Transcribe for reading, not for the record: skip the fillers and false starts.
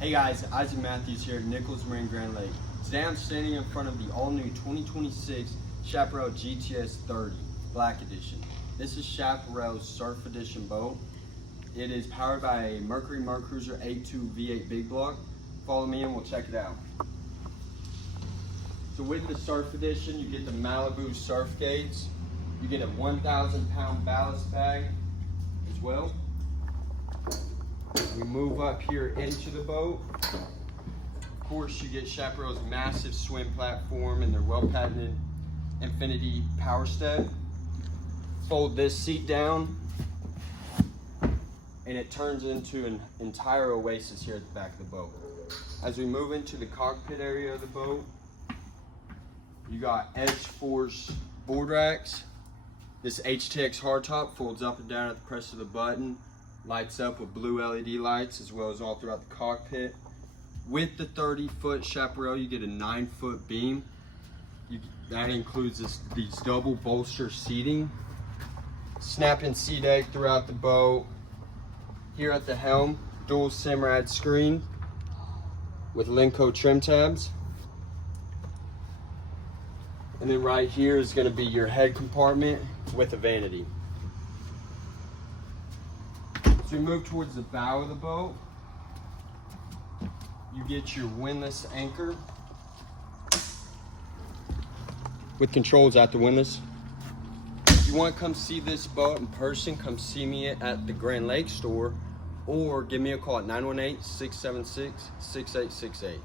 Hey guys, Isaac Matthews here at Nichols Marine Grand Lake. Today I'm standing in front of the all-new 2026 Chaparral GTS 30 Black Edition. This is Chaparral's Surf Edition boat. It is powered by a Mercury Mercruiser A2 V8 big block. Follow me and we'll check it out. So with the Surf Edition, you get the Malibu surf gates. You get a 1,000 pound ballast bag as well. We move up here into the boat. Of course, you get Chaparral's massive swim platform and their well-patented Infinity power step. Fold this seat down and it turns into an entire oasis here at the back of the boat. As we move into the cockpit area of the boat, you got edge force board racks. This HTX hardtop folds up and down at the press of the button. Lights up with blue LED lights as well as all throughout the cockpit. With the 30-foot Chaparral, you get a 9-foot beam. That includes these double bolster seating. Snap-in seat egg throughout the boat. Here at the helm, dual Simrad screen with Lenco trim tabs. And then right here is going to be your head compartment with a vanity. As we move towards the bow of the boat, you get your windlass anchor with controls at the windlass. If you want to come see this boat in person, come see me at the Grand Lake store or give me a call at 918-676-6868.